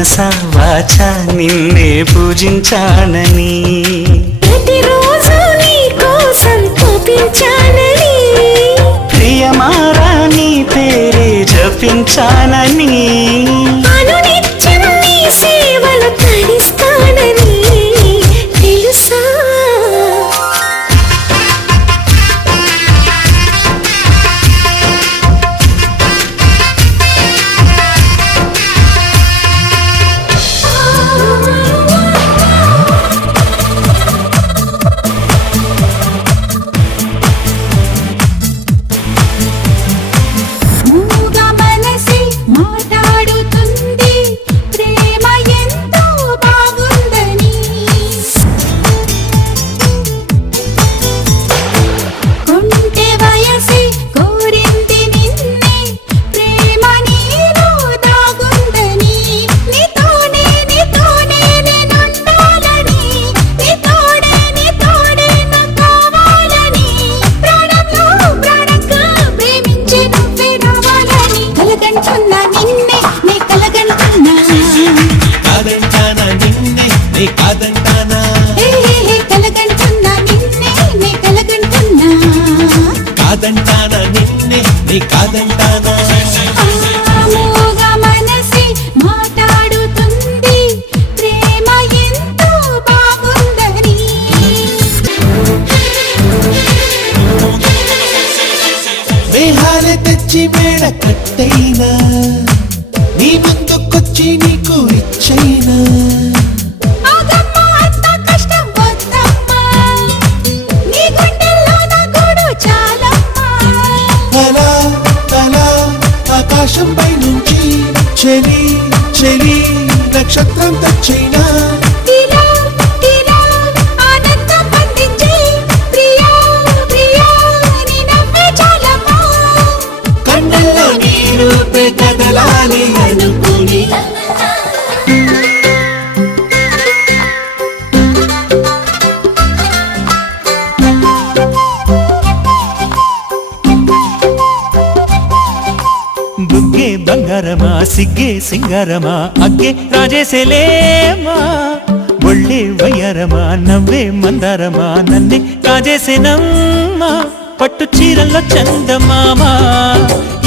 మనసా వాచా నిన్నే పూజించానని ప్రతిరోజు నీ కోసం తపించానని ప్రియమారా నీ పేరే జపించానని అనునిత్యం నీ సేవలు తరిస్తానని తెలుసా కాదంటానా నిన్నే నీ కాదంటానా మూగా మనసి మాట్లాడుతుంది ప్రేమ ఎంతో బాగుందని మేహాలే తెచ్చి మేడ కట్టైనా నీ ముందుకొచ్చి నీకు ఇచ్చైనా ఆకాశంపై నుంచి చెలి చెలి నక్షత్రం తెచ్చైనా కన్నెల్లో నీ రూపే కదలాలి అనుకుని బుగ్గే బంగారమా సిగ్గే సింగారమా అగ్గే రాజేసేలేమా ఒళ్ళే వయ్యారమా నవ్వే మందారమా నన్నే కాజేసేనమ్మా పట్టు చీరల్లో చందమామా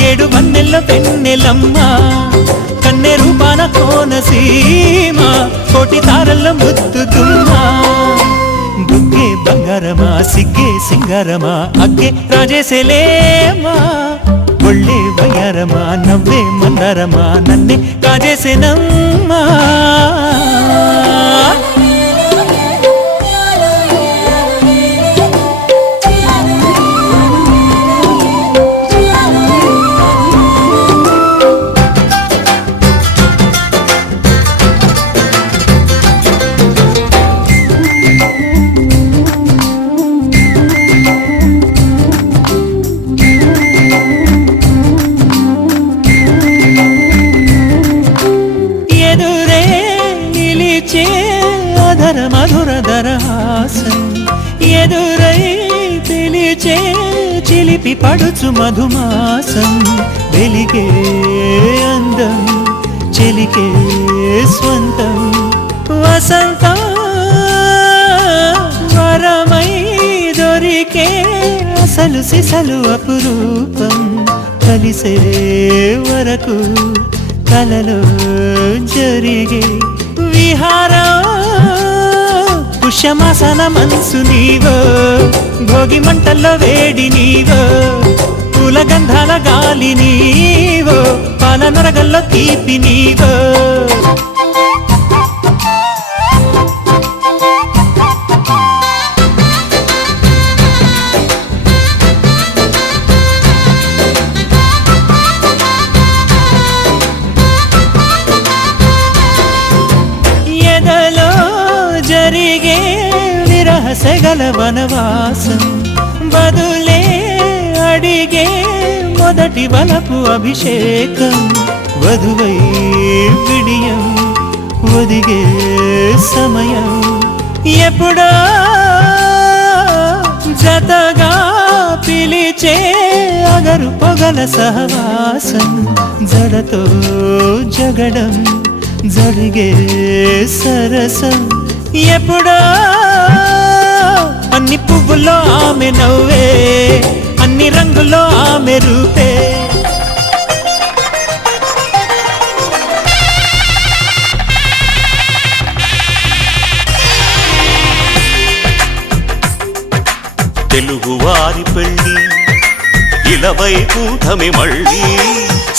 ఏడు వన్నెల్లో పెన్నెలమ్మా కన్నె రూపాన కోనసీమా కోటి తారల్లో ముద్దుతుమ్మా బుగ్గే బంగారమా సిగ్గే సింగారమా అగ్గే రాజేసేలేమా ఒళ్ళే వయ్యారమా నవ్వే మందారమా నన్నే కాజేసేనమ్మా మధురధరహాసం ఎదురై పిలిచే చిలిపి పడుచు మధుమాసం వెలిగే అందం చెలికే స్వంతం వసంతం వరమై దొరికే అసలు సిసలు అపురూపం కలిసే వరకు కలలో జరిగే విహారం పుష్యమాసన మనసు నీవో భోగి మంటల్లో వేడి నీవో పూల గంధాల గాలి నీవో పాల నరగల్లో తీపి నీవో జరిగే విరహసగల వనవాసం బదులే అడిగే మొదటి వలపు అభిషేకం వధువై విడియం ఒదిగే సమయం ఎప్పుడో జతగా పిలిచే అగరు పొగల సహవాసం జడతో జగడం జరిగే సరసం ఎప్పుడో అన్ని పువ్వుల్లో ఆమె నవ్వే అన్ని రంగుల్లో ఆమె రూపే తెలుగువారి పెళ్ళి ఇలవై కూటమి మళ్ళీ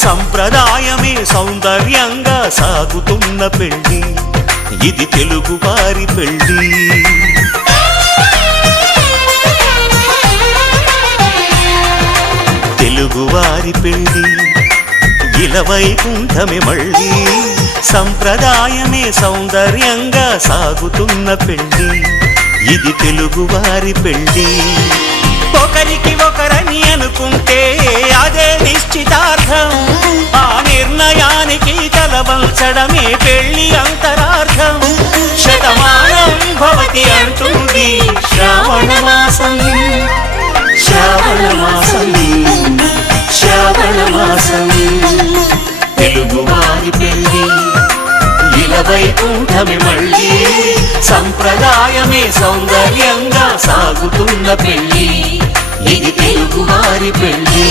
సంప్రదాయమే సౌందర్యంగా సాగుతున్న పెళ్ళి ఇది తెలుగువారి పెళ్ళి తెలుగువారి పెళ్ళి ఇలవై కూటమి మళ్ళీ సంప్రదాయమే సౌందర్యంగా సాగుతున్న పెళ్ళి ఇది తెలుగువారి పెళ్ళి ఒకరికి ఒకరని అనుకుంటే అదే నిశ్చితార్థం ఆ నిర్ణయానికి తలవంచడమే పెళ్లి అంతరార్థం శతమానం భవతి అంటుంది శ్రావణ మాసం శ్రావణ మాసం శ్రావణ మాసం తెలుగువారి పెళ్ళి ఇలవై కూటమి మళ్ళీ సంప్రదాయమే సౌందర్యంగా సాగుతున్న పెళ్ళి ఇది తెలుగువారి పెళ్ళి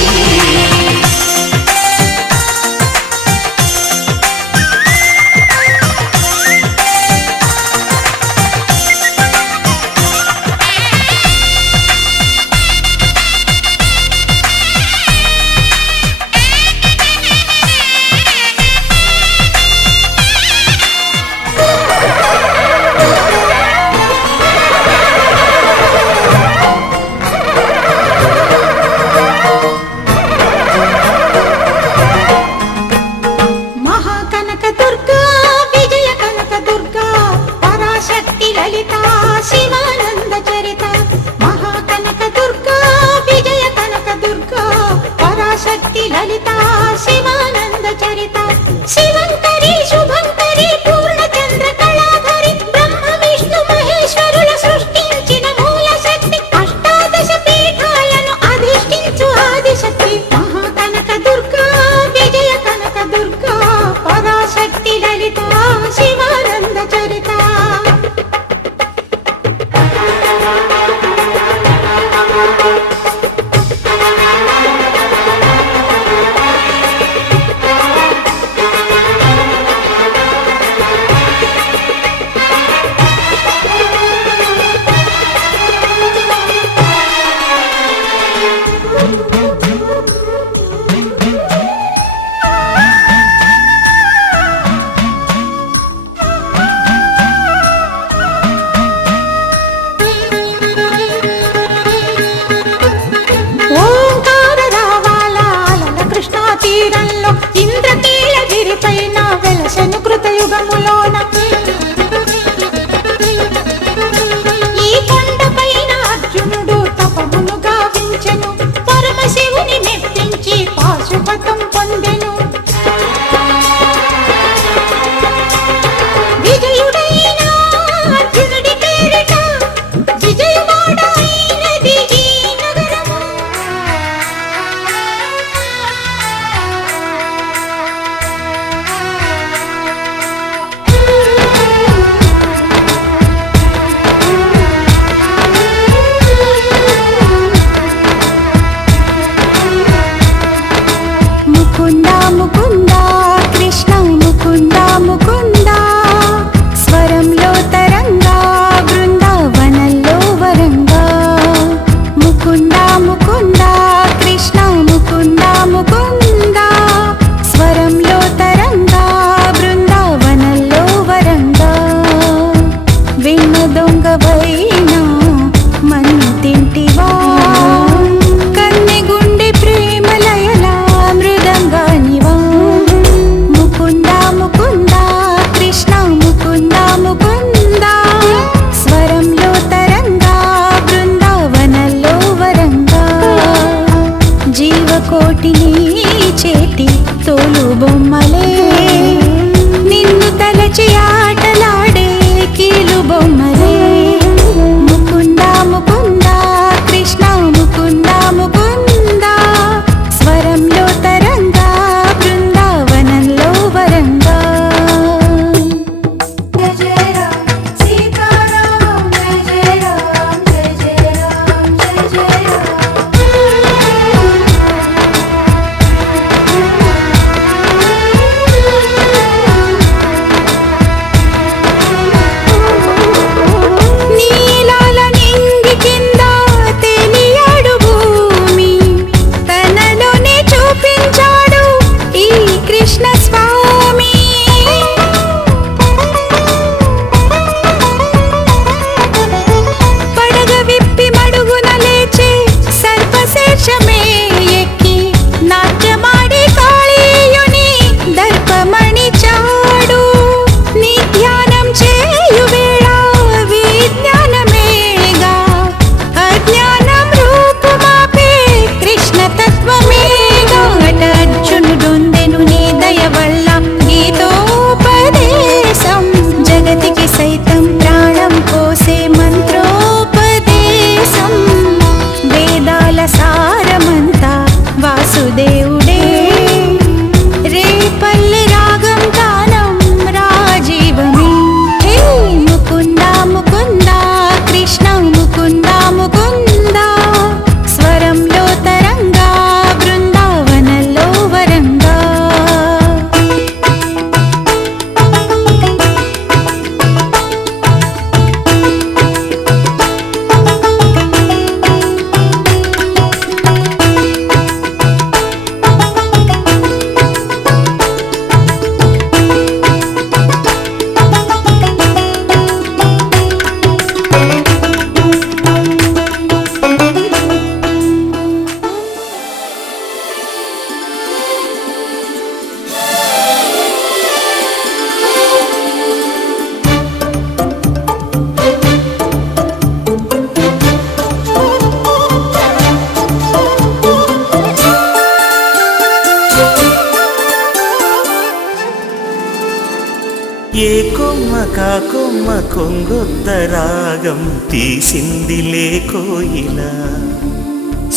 ఏ కొమ్మ కా కొమ్మ కొంగొత్త రాగం తీసిందిలే కోయిలా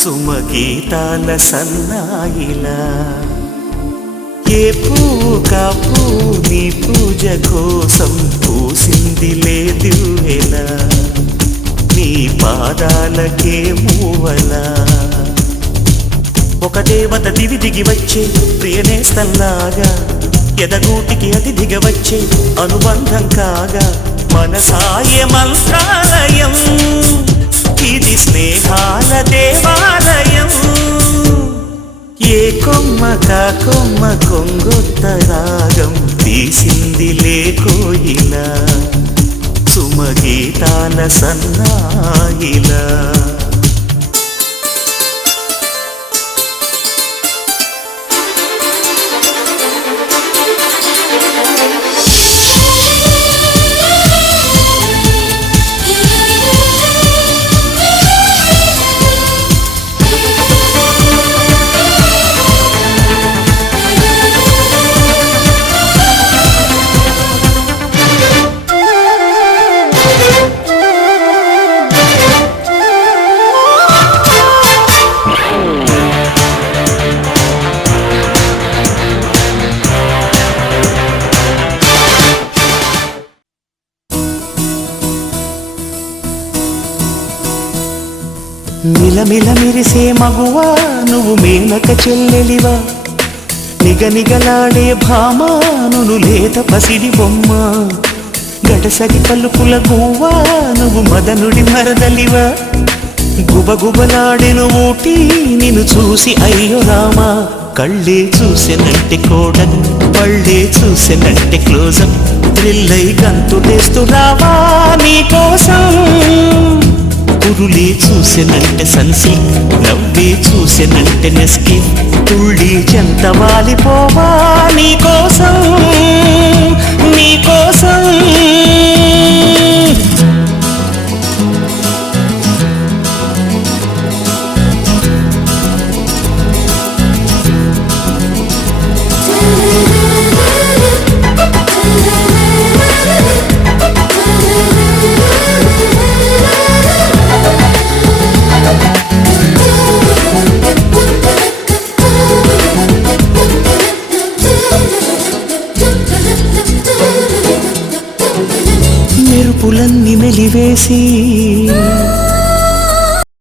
సుమగీతాల సన్నాయిలా ఏ పువ్వు కా పువ్వు నీ పూజ కోసం పూసిందిలే దివ్వెలా నీ పాదాలకే మూవలా ఒక దేవత దివి దిగి వచ్చే ప్రియనేస్తంలాగా ఎదగూటికి అతిథిగా వచ్చే అనుబంధం కాగా మనసాయ మంత్రాలయం ఇది స్నేహాల దేవాలయం ఏ కొమ్మ కా కొమ్మ కొంగొత్త రాగం తీసిందిలే కోయిలా సుమగీతాల సన్నాయిలా మిలమిల మెరిసే మగువా నువ్వు మేనక చెల్లెలివా నిగనిగలాడే భామా నువ్వు లేత పసిడి బొమ్మ గడసడి పలుకుల గువ్వా నువ్వు మదనుడి మరదలివా గుబగుబలాడెను ఊటి నిన్ను చూసి అయ్యో రామా కళ్ళే చూసెనంటే కోడన్ పళ్ళే చూసెనంటే క్లోజప్ థ్రిల్లై గంతులేస్తూ రావా నీకోసం పురులే చూసెనంటే సన్సిల్క్ నవ్వే చూసెనంటే నెస్కి తుళ్ళి చెంత వాలిపోవా నీకోసం నీకోసం మెరుపులన్నీ మెలివేసి